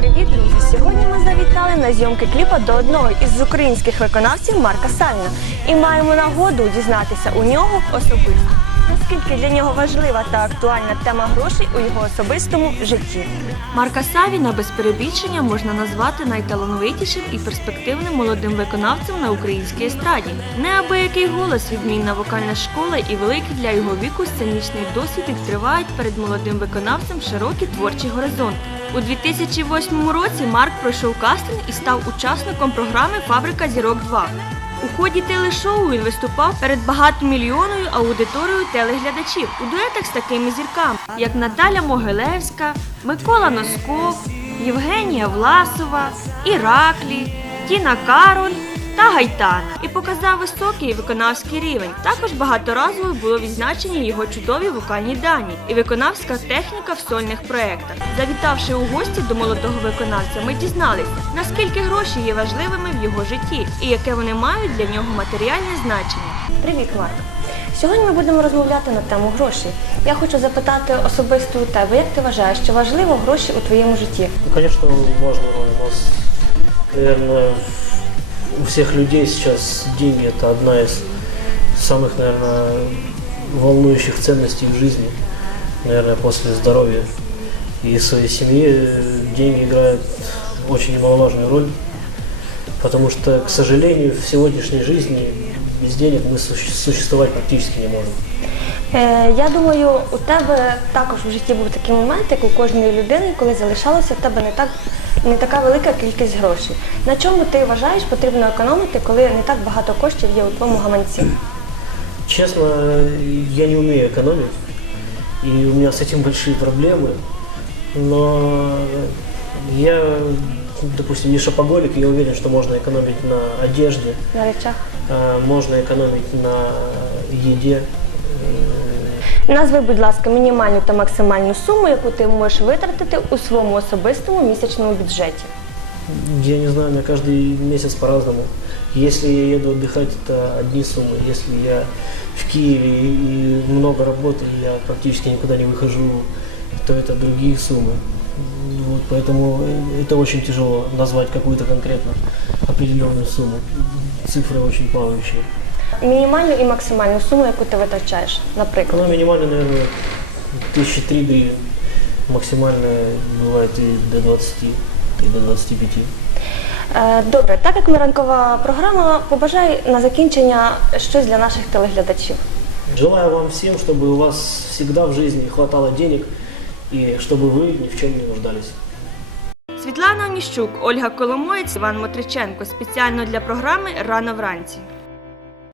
Привіт, друзі! Сьогодні ми завітали на зйомки кліпа до одного із українських виконавців Марка Савіна і маємо нагоду дізнатися у нього особисто. Наскільки для нього важлива та актуальна тема грошей у його особистому житті? Марка Савіна без перебільшення можна назвати найталановитішим і перспективним молодим виконавцем на українській естраді. Неабиякий голос, відмінна вокальна школа і великий для його віку сценічний досвід відкривають перед молодим виконавцем широкі творчі горизонти. У 2008 році Марк пройшов кастинг і став учасником програми Фабрика зірок 2 у ході телешоу він виступав перед багатомільйонною аудиторією телеглядачів у дуетах з такими зірками, як Наталя Могилевська, Микола Носков, Євгенія Власова, Іраклі, Тіна Кароль та Гайтана і показав високий виконавський рівень. Також багаторазово було відзначені його чудові вокальні дані і виконавська техніка в сольних проєктах. Завітавши у гості до молодого виконавця, ми дізналися, наскільки гроші є важливими в його житті і яке вони мають для нього матеріальне значення. Привіт, Марк! Сьогодні ми будемо розмовляти на тему грошей. Я хочу запитати особисто у тебе, як ти вважаєш, чи важливо гроші у твоєму житті? Ну, конечно, важно. У нас, наверное, у всех людей сейчас деньги это одна из самых, наверное, волнующих ценностей в жизни. Наверное, после здоровья. И своей семье э, деньги играют очень немаловажную роль. Потому что, к сожалению, в сегодняшней жизни без денег мы суще- существовать практически не можем. Е, я думаю, у тебе також в житті був такий момент, як у кожної людини, коли залишалося в тебе не так не така велика кількість грошей. На чому ти вважаєш потрібно економити, коли не так багато коштів є у твоєму гаманці? Честно, я не умею экономить, и у меня с этим большие проблемы. Но я, допустим, не шопоголик, и я уверен, что можно экономить на одежде, На речах? а, можно экономить на еде. Назви, будь ласка, мінімальну та максимальну суму, яку ти можеш витратити у своєму особистому місячному бюджеті. Я не знаю, у меня каждый месяц по-разному. Если я еду отдыхать, это одни суммы. Если я в Киеве и много работаю, я практически никуда не выхожу, то это другие суммы. Вот, поэтому это очень тяжело назвать какую-то конкретно определенную сумму. Цифры очень плавающие. Мінімальну і максимальну суму, яку ти витрачаєш, наприклад. Она минимально, наверное, тысячи три гривен. Максимально бывает и до 20, и до 25. Е, Добре, так як ми ранкова програма, побажай на закінчення щось для наших телеглядачів. Желаю вам всем, чтобы у вас всегда в жизни хватало денег и чтобы вы ни в чем не нуждались. Світлана Оніщук, Ольга Коломоєць, Іван Мотриченко спеціально для програми Рано вранці.